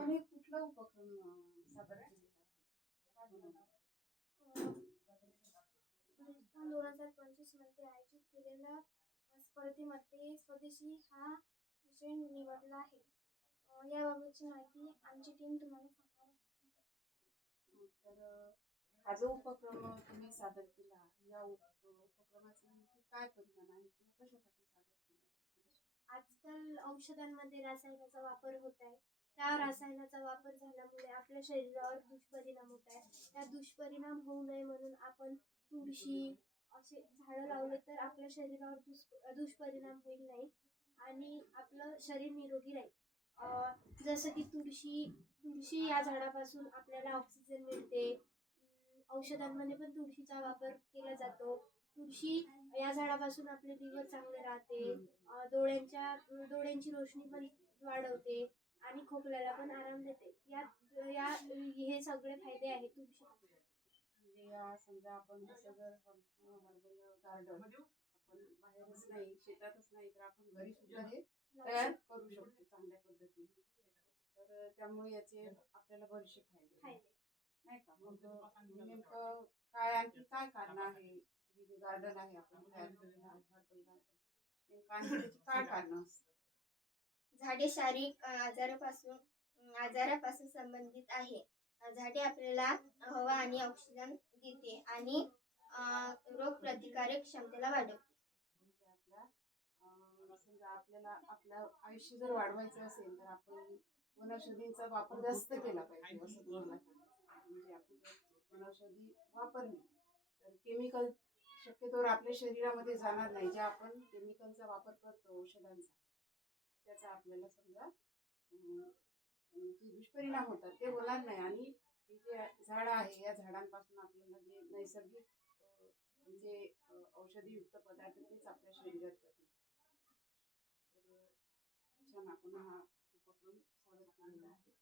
आपण एक कुठला उपक्रम सादर केलेला आहे? काय बनवलं? 2025 मध्ये आयोजित केलेल्या स्पर्धेमध्ये स्वदेशी हा विषय निवडला आहे. याबाबतची माहिती आमची टीम तुम्हाला सांगणार आहे. तर हा जो उपक्रम तुम्ही सादर केला, या उपक्रमाचे नेमके काय परिणाम आहे किंवा कशासाठी सादर केला? आजकाल औषधांमध्ये रसायनाचा वापर होत आहे. त्या रसायनाचा वापर झाल्यामुळे आपल्या शरीरावर दुष्परिणाम होत आहे. त्या दुष्परिणाम होऊ नये म्हणून आपण तुळशी असे झाडं लावले तर आपल्या शरीरावर दुष्परिणाम होईल नाही आणि आपलं शरीर निरोगी राहील. जसं की तुळशी या झाडापासून आपल्याला ऑक्सिजन मिळते. औषधांमध्ये पण तुळशीचा वापर केला जातो. तुळशी या झाडापासून आपले लिव्हर चांगले राहते. डोळ्यांची रोशनी पण वाढवते आणि खोकल्याला पण आराम देते. हे सगळे फायदे आहेत तुळशी. म्हणजे समजा आपण जसं जर हर्बल गार्डन आपण बाहेरच नाही, शेतातच नाही, तर आपण घरी सुद्धा हे तयार करू शकतो चांगल्या पद्धतीने. तर त्यामुळे याचे आपल्याला बरेचसे फायदे नाही का? मग नेमकं काय आणखी काय कारण आहे, हे जे गार्डन आहे आपण तयार केलेलं आहे हर्बल गार्डन, नेमकं आणखी त्याची काय कारण असतात? झाडे शारीरिक आजारापासून संबंधित आहे. झाडे आपल्याला हवा आणि ऑक्सिजन देते आणि रोग प्रतिकारक क्षमतेला वाढवते. म्हणजे समजा आपल्याला आपलं आयुष्य जर वाढवायचं असेल तर आपण वनौषधींचा वापर जास्त केला पाहिजे असं तुम्हाला सांगायचं. म्हणजे आपण जर वनौषधी वापरली तर केमिकल शक्यतोवर आपल्या शरीरामध्ये जाणार नाही. जे आपण केमिकलचा वापर करतो औषधांचा, त्याचा आपल्याला समजा जे दुष्परिणाम होतात ते होणार नाही. आणि हे जे झाड आहे, या झाडांपासून आपल्याला जे नैसर्गिक जे औषधीयुक्त पदार्थ तेच आपल्या शरीरात जातील. तर छान आपण हा उपक्रम सादर केलेला आहे.